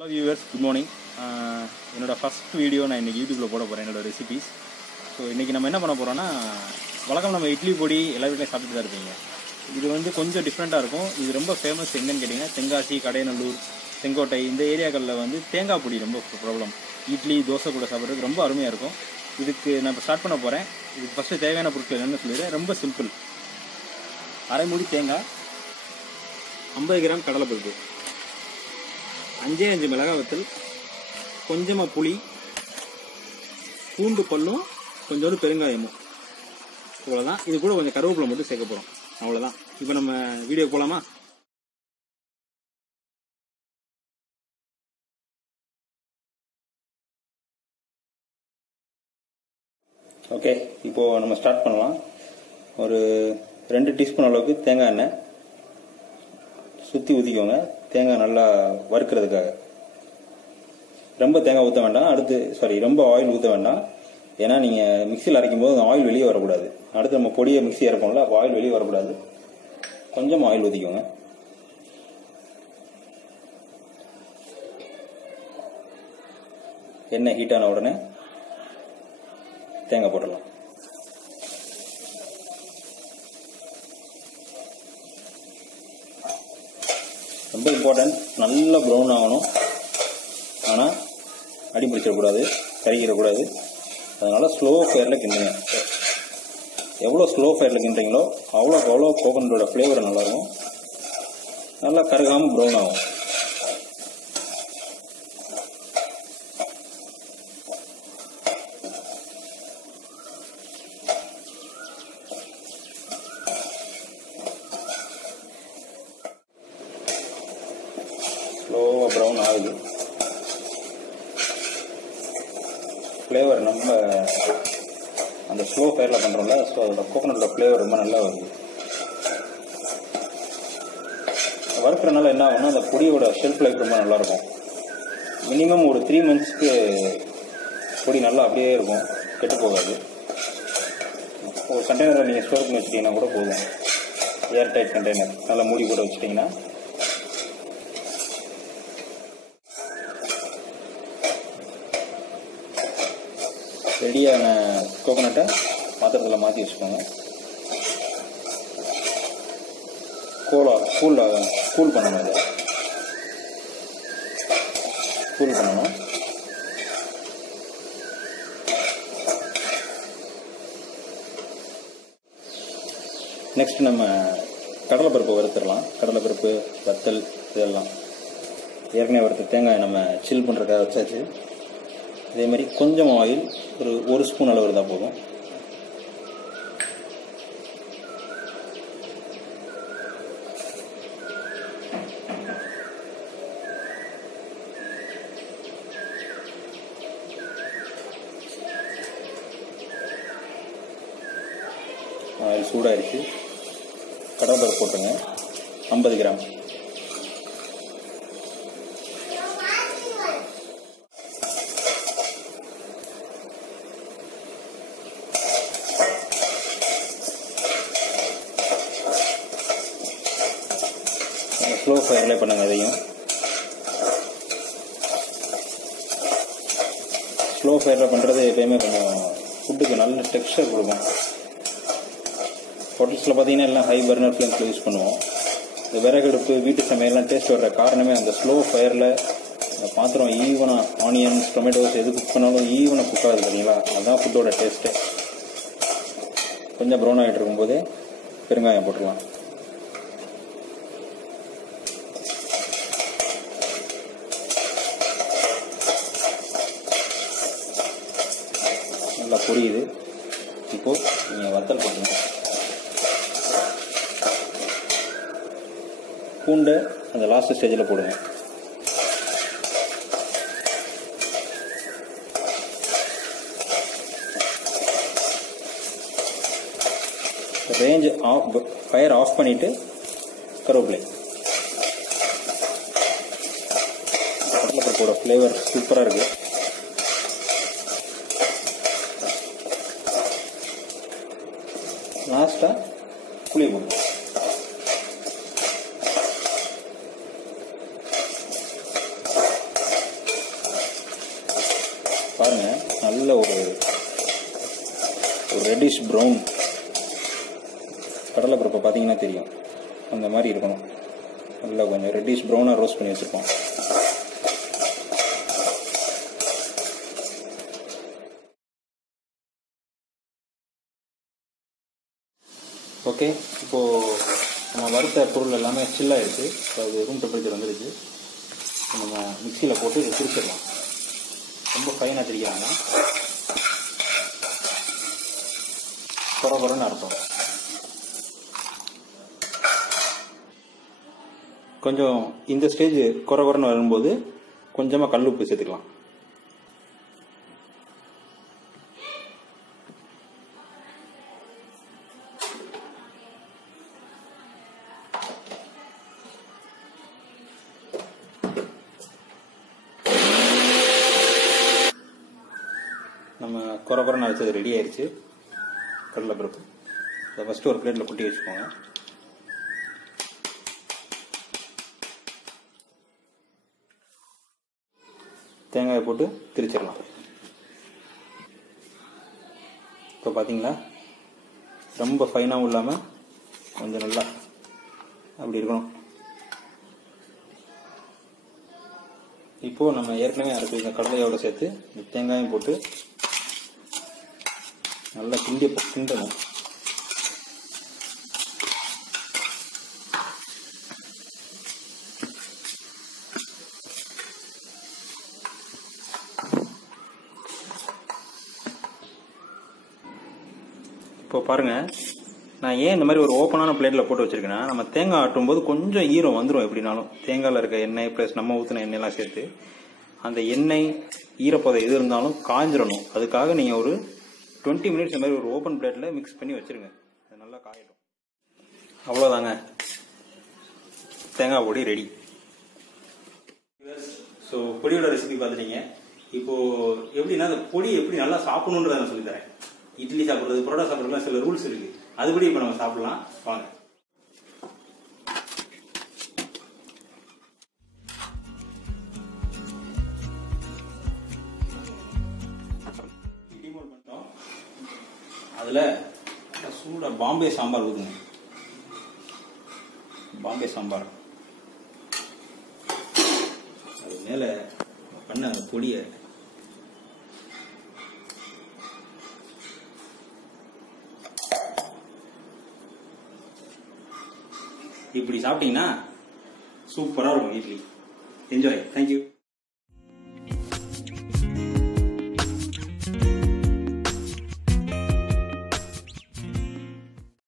Hello viewers, good morning. என்னோட first video நான் இன்னைக்கு யூடியூப்ல போட போறேன் என்னோட ரெசிபீஸ். ஸோ இன்னைக்கு நம்ம என்ன பண்ண போறோம்னா வழக்கம் நம்ம இட்லி பொடி எல்லா வீட்லையும் சாப்பிட்டு தான் இருப்பீங்க. இது வந்து கொஞ்சம் டிஃப்ரெண்ட்டாக இருக்கும். இது ரொம்ப ஃபேமஸ் எங்கன்னு கேட்டிங்கன்னா தென்காசி, கடையநல்லூர், செங்கோட்டை இந்த ஏரியாக்களில் வந்து தேங்காய் பொடி ரொம்ப ப்ராப்ளம். இட்லி தோசை கூட சாப்பிட்றதுக்கு ரொம்ப அருமையாக இருக்கும். இதுக்கு நான் இப்போ ஸ்டார்ட் பண்ண போகிறேன். இதுக்கு ஃபஸ்ட்டு தேவையான பொருட்கள் என்னென்னு சொல்லிடுறேன். ரொம்ப சிம்பிள். அரை மூடி தேங்காய், 50 கிராம் கடலைப்பருப்பு, 5 மிளகாய் வத்தல், கொஞ்சமாக புளி, பூண்டு பல்லும், கொஞ்சோண்டு பெருங்காயமும். இவ்வளோதான். இது கூட கொஞ்சம் கருவேப்பிலை மட்டும் சேர்க்க போகிறோம். அவ்வளோதான். இப்போ நம்ம வீடியோ போகலாமா? ஓகே, இப்போது நம்ம ஸ்டார்ட் பண்ணலாம். ஒரு 2 டீஸ்பூன் அளவுக்கு தேங்காய் எண்ணெய் சுற்றி ஊற்றிக்கோங்க. தேங்காய் நல்லா வறுக்கிறதுக்காக. ரொம்ப தேங்காய் ஊற்ற வேண்டாம். ரொம்ப ஆயில் ஊற்ற வேண்டாம். ஏன்னா நீங்கள் மிக்சியில் அரைக்கும் போது ஆயில் வெளியே வரக்கூடாது. அடுத்து நம்ம பொடியை மிக்சி இறக்கோம்ல, அப்போ ஆயில் வெளியே வரக்கூடாது. கொஞ்சம் ஆயில் ஊற்றிக்கோங்க. எண்ணெய் ஹீட் ஆன உடனே தேங்காய் போட்டுடலாம். ரொம்ப இம்பார்ட்டன்ட், நல்லா ப்ரௌன் ஆகணும். ஆனால் அடி பிடிச்சிடக்கூடாது, கறிக்கிடக்கூடாது. அதனால் ஸ்லோ ஃபயரில் கிண்டுங்க. எவ்வளோ ஸ்லோ ஃபயரில் கிண்டுறீங்களோ அவ்வளோ கோகனட்டோட ஃப்ளேவர் நல்லாயிருக்கும். நல்லா கருகாமல் ப்ரௌன் ஆகும். ஸ்லோவாக ப்ரௌன் ஆகுது. ஃப்ளேவர் நம்ம அந்த ஸ்லோ ஃபயரில் பண்ணுறோம்ல, ஸோ அதோட கோகனட்டோட ஃப்ளேவர் ரொம்ப நல்லா வருது. வறுக்கிறனால என்ன ஆகும்னா அந்த பொடியோட ஷெல்ஃப் லைஃப் ரொம்ப நல்லாயிருக்கும். மினிமம் ஒரு 3 மந்த்ஸ்க்கு பொடி நல்லா அப்படியே இருக்கும், கெட்டு போகாது. ஒரு கண்டெய்னரை நீங்கள் ஸ்டோர் பண்ணி வச்சிட்டிங்கன்னா கூட போதும். ஏர் டைட் கண்டெய்னர் நல்லா மூடி போட்டு வச்சிட்டிங்கன்னா ரெடியான கோகனட்டை பாத்திரத்தில் மாற்றி வச்சுக்கோங்க. கூல் பண்ணணும். இதை கூல் பண்ணணும். நெக்ஸ்ட் நம்ம கடலைப்பருப்பு வறுத்துடலாம். கடலைப்பருப்பு, வத்தல் இதெல்லாம் ஏற்கனவே வறுத்த தேங்காய் நம்ம சில் பண்ணுறதுக்காக வச்சாச்சு. இதே மாதிரி கொஞ்சம் ஆயில், ஒரு ஸ்பூன் அளவு இருந்தால் போதும். ஆயில் சூடாகிடுச்சு. கடலைப்பருப்பு போட்டுங்க. 50 கிராம். ஸ்லோ ஃபயர்லேயே பண்ணுங்க. அதையும் ஸ்லோ ஃபயரில் பண்ணுறது எப்பயுமே கொஞ்சம் ஃபுட்டுக்கு நல்ல டெக்ஸ்சர் கொடுக்கும். ஹோட்டல்ஸில் பார்த்தீங்கன்னா எல்லாம் ஹை பர்னர் ஃப்ளேம்ஸில் யூஸ் பண்ணுவோம். இந்த விறகடுப்பு வீட்டு சமையல்லாம் டேஸ்ட் வர்ற காரணமே அந்த ஸ்லோ ஃபயரில் பாத்திரம் ஈவனாக ஆனியன்ஸ், டொமேட்டோஸ் எது குக் பண்ணாலும் ஈவனாக குக் ஆகுது பார்த்தீங்களா? அதுதான் ஃபுட்டோட டேஸ்ட்டே. கொஞ்சம் ப்ரௌன் ஆகிட்டு இருக்கும்போதே பெருங்காயம் போட்டுடலாம். நல்லா பொரியுது. இப்போது நீங்கள் வத்தல் போட்டுங்க. பூண்டை அந்த லாஸ்ட் ஸ்டேஜில் போடுங்க. ரேஞ்ச் ஆஃப், ஃபயர் ஆஃப் பண்ணிவிட்டு கருவேப்பிலை. கடலைப்பருப்போட ஃப்ளேவர் சூப்பராக இருக்குது. லாஸ்ட்டாக புளி போட்டு ரெட்டிஷ் ப்ரௌன் கடலைப்பருப்பை பார்த்தீங்கன்னா தெரியும், அந்த மாதிரி இருக்கணும். நல்லா கொஞ்சம் ரெட்டிஷ் ப்ரௌனாக ரோஸ்ட் பண்ணி வச்சுருப்போம். ஓகே, இப்போது நம்ம வறுத்த பொருள் எல்லாமே சில் ஆகிடுச்சு. அது ரூம் டெம்பரேச்சர் வந்துடுச்சு. நம்ம மிக்சியில் போட்டு இதை திரிச்சிடலாம். ரொம்ப ஃபைனாக திரிக்கிறாங்க, குறன்னு அர்த்தம். கொஞ்சம் இந்த ஸ்டேஜ் குறன்னு வரும்போது கொஞ்சமாக கல் உப்பு சேர்த்துக்கலாம். நம்ம குறன்னு அரைச்சது ரெடி ஆயிடுச்சு. கடலைப்பருப்பு அதை ஃபஸ்ட்டு ஒரு பிளேட்டில் கொட்டி வச்சுக்கோங்க. தேங்காயை போட்டு திரிச்சிடலாம். இப்போ பார்த்தீங்களா, ரொம்ப ஃபைனாகவும் இல்லாமல் கொஞ்சம் நல்லா அப்படி இருக்கணும். இப்போது நம்ம ஏற்கனவே அரைச்சி இந்த கடலையோடு சேர்த்து இந்த தேங்காயும் போட்டு நல்லா கிண்டணும். இப்போ பாருங்கள், நான் ஏன் இந்த மாதிரி ஒரு ஓப்பனான பிளேட்டில் போட்டு வச்சுருக்கேன்னா, நம்ம தேங்காய் ஆட்டும் போது கொஞ்சம் ஈரம் வந்துடும். எப்படினாலும் தேங்காயில் இருக்க எண்ணெய் ப்ளஸ் நம்ம ஊற்றின எண்ணெயெல்லாம் சேர்த்து அந்த எண்ணெய் ஈரப்பதம் எது இருந்தாலும் காஞ்சிடணும். அதுக்காக நீங்கள் ஒரு 20 மினிட்ஸ் இந்த மாதிரி ஒரு ஓப்பன் பிளேட்டில் மிக்ஸ் பண்ணி வச்சுருங்க. அது நல்லா காயட்டும். அவ்வளோதாங்க, தேங்காய் பொடி ரெடி. ஸோ பொடியோட ரெசிபி பார்த்துட்டீங்க. இப்போது எப்படின்னா அந்த பொடி எப்படி நல்லா சாப்பிடணுன்றதை நான் சொல்லித்தரேன். இட்லி சாப்பிட்றது, பரோட்டா சாப்பிட்றதுலாம் சில ரூல்ஸ் இருக்குது. அதுபடி இப்போ நம்ம சாப்பிடலாம் வாங்க. அதில் சூடாக பாம்பே சாம்பார் ஊற்றுங்க. பாம்பே சாம்பார் அது மேலே பண்ண அந்த பொடியை இப்படி சாப்பிட்டீங்கன்னா சூப்பராக இருக்கும் இட்லி. என்ஜாய். தேங்க்யூ.